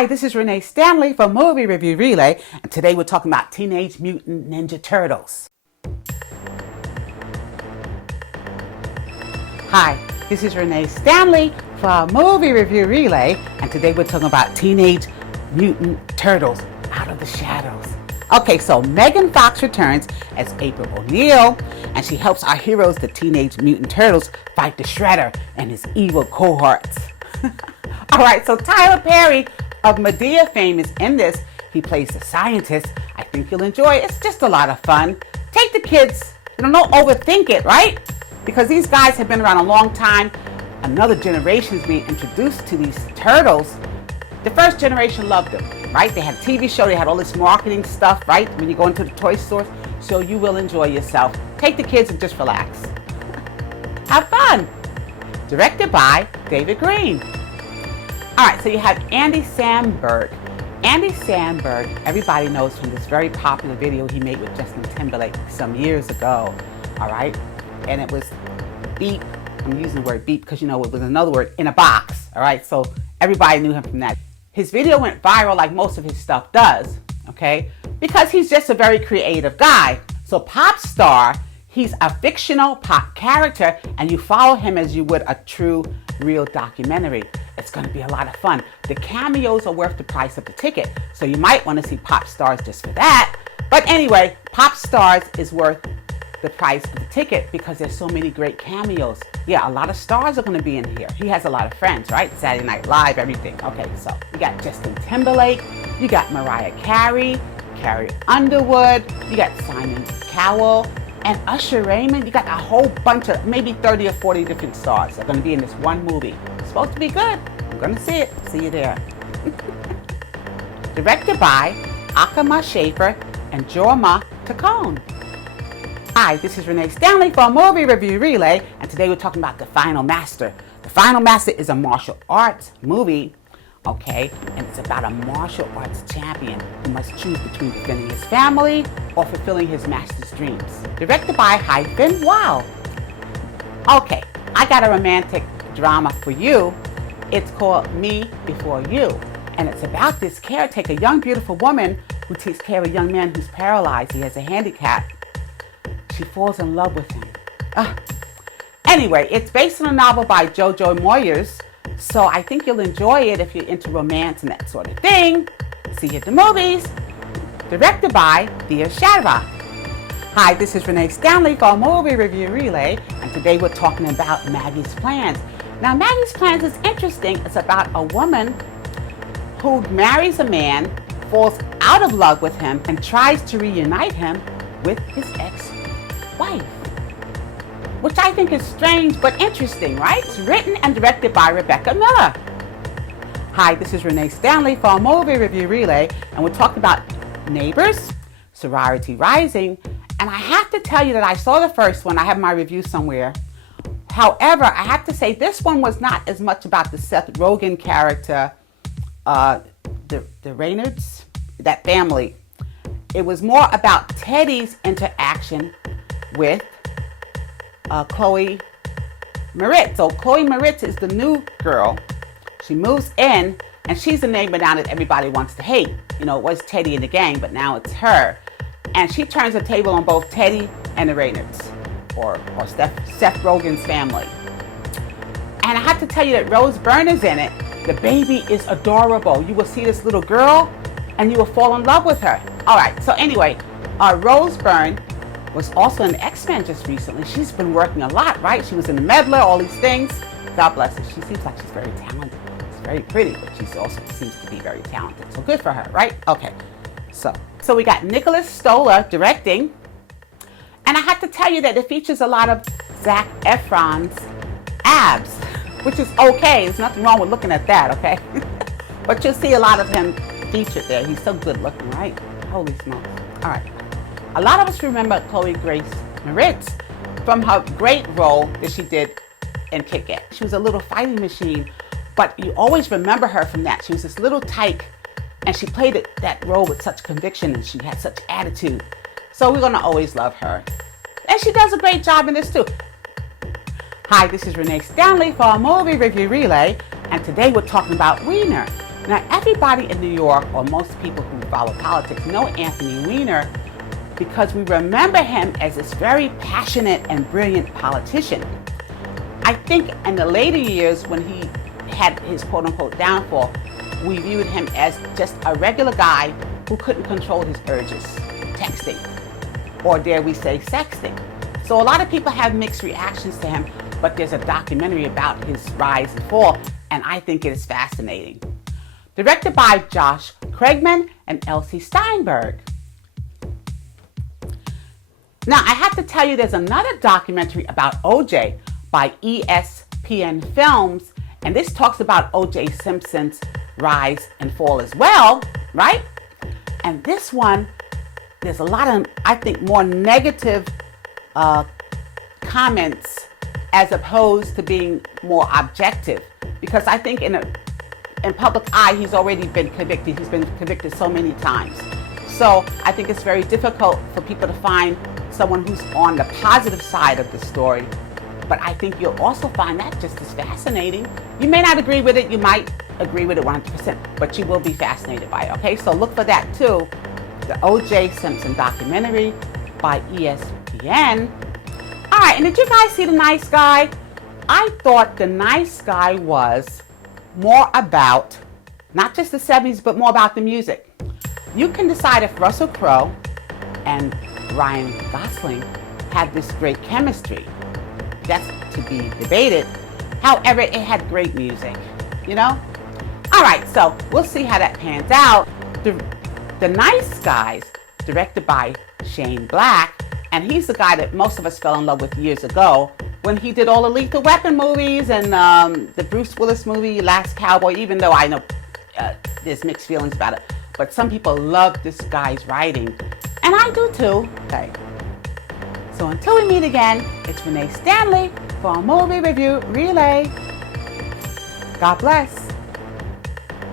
Hi, this is Renee Stanley from Movie Review Relay, and today we're talking about Teenage Mutant Ninja Turtles. Hi, this is Renee Stanley from Movie Review Relay, and today we're talking about Teenage Mutant Turtles, Out of the Shadows. Okay, so Megan Fox returns as April O'Neil, and she helps our heroes, the Teenage Mutant Turtles, fight the Shredder and his evil cohorts. All right, so Tyler Perry of Medea fame is in this. He plays the scientist. I think you'll enjoy it. It's just a lot of fun. Take the kids. Don't overthink it, right? Because these guys have been around a long time. Another generation is being introduced to these turtles. The first generation loved them, right? They had a TV show. They had all this marketing stuff, right? When you go into the toy stores. So you will enjoy yourself. Take the kids and just relax. Have fun. Directed by David Green. All right, so you have Andy Samberg. Andy Samberg, everybody knows from this very popular video he made with Justin Timberlake some years ago, all right? And it was beep, I'm using the word beep because it was another word, in a box, all right? So everybody knew him from that. His video went viral like most of his stuff does, okay? Because he's just a very creative guy. So Popstar, he's a fictional pop character and you follow him as you would a true, real documentary. It's going to be a lot of fun. The cameos are worth the price of the ticket, so you might want to see Popstars just for that. But anyway, Popstars is worth the price of the ticket because there's so many great cameos. Yeah, a lot of stars are going to be in here. He has a lot of friends, right? Saturday Night Live, everything. Okay, so you got Justin Timberlake, you got Mariah Carey, Carrie Underwood, you got Simon Cowell, and Usher Raymond. You got a whole bunch of maybe 30 or 40 different stars that are going to be in this one movie. It's supposed to be good. I'm going to see it. See you there. Directed by Akama Schaefer and Jorma Taccone. Hi, this is Renee Stanley for Movie Review Relay, and today we're talking about The Final Master. The Final Master is a martial arts movie, okay, and it's about a martial arts champion who must choose between defending his family or fulfilling his master's dreams. Directed by Haofeug Xu. Okay, I got a romantic drama for you. It's called Me Before You, and it's about this caretaker, young beautiful woman who takes care of a young man who's paralyzed. He has a handicap. She falls in love with him. Anyway, it's based on a novel by JoJoMoyers, so I think you'll enjoy it if you're into romance and that sort of thing. See you at the movies. Directed by Dear Shadrock. Hi, this is Renee Stanley for Movie Review Relay, and today we're talking about Maggie's Plans. Now, Maggie's Plans is interesting. It's about a woman who marries a man, falls out of love with him, and tries to reunite him with his ex-wife, which I think is strange but interesting, right? It's written and directed by Rebecca Miller. Hi, this is Renee Stanley for Movie Review Relay, and we're talking about Neighbors, Sorority Rising, and I have to tell you that I saw the first one. I have my review somewhere. However, I have to say this one was not as much about the Seth Rogen character, the Reynolds, that family. It was more about Teddy's interaction with Chloe Moretz. So Chloe Moretz is the new girl. She moves in, and she's the neighbor now that everybody wants to hate. It was Teddy in the gang, but now it's her. And she turns the table on both Teddy and the Reynolds, or Seth Rogen's family. And I have to tell you that Rose Byrne's in it. The baby is adorable. You will see this little girl, and you will fall in love with her. All right, so anyway, Rose Byrne was also in X-Men just recently. She's been working a lot, right? She was in the Meddler, all these things. God bless her. She seems like she's very talented. She's very pretty, but she also seems to be very talented. So good for her, right? Okay, so we got Nicholas Stoller directing. And I have to tell you that it features a lot of Zac Efron's abs, which is okay. There's nothing wrong with looking at that, okay? But you'll see a lot of him featured there. He's so good looking, right? Holy smokes. All right. A lot of us remember Chloe Grace Moretz from her great role that she did in Kick-Ass. She was a little fighting machine, but you always remember her from that. She was this little tyke, and she played that role with such conviction, and she had such attitude. So we're going to always love her. And she does a great job in this too. Hi, this is Renee Stanley for Movie Review Relay, and today we're talking about Weiner. Now, everybody in New York, or most people who follow politics, know Anthony Weiner because we remember him as this very passionate and brilliant politician. I think in the later years, when he had his quote-unquote downfall, we viewed him as just a regular guy who couldn't control his urges, texting, or dare we say sexting. So a lot of people have mixed reactions to him, but there's a documentary about his rise and fall, and I think it is fascinating. Directed by Josh Craigman and Elsie Steinberg. Now, I have to tell you, there's another documentary about OJ by ESPN Films, and this talks about OJ Simpson's rise and fall as well, right? And this one, there's a lot of, I think, more negative comments as opposed to being more objective, because I think in public eye, he's already been convicted. He's been convicted so many times. So I think it's very difficult for people to find someone who's on the positive side of the story. But I think you'll also find that just as fascinating. You may not agree with it. You might agree with it 100%, but you will be fascinated by it, okay? So look for that too. The O.J. Simpson documentary by ESPN. All right, and did you guys see The Nice Guy? I thought The Nice Guy was more about, not just the 70s, but more about the music. You can decide if Russell Crowe and Ryan Gosling had this great chemistry. That's to be debated. However, it had great music, you know? All right, so we'll see how that pans out. The Nice Guys, directed by Shane Black, and he's the guy that most of us fell in love with years ago when he did all the Lethal Weapon movies and the Bruce Willis movie, Last Cowboy, even though I know there's mixed feelings about it. But some people love this guy's writing, and I do too. Okay. So until we meet again, it's Renee Stanley for a Movie Review Relay. God bless.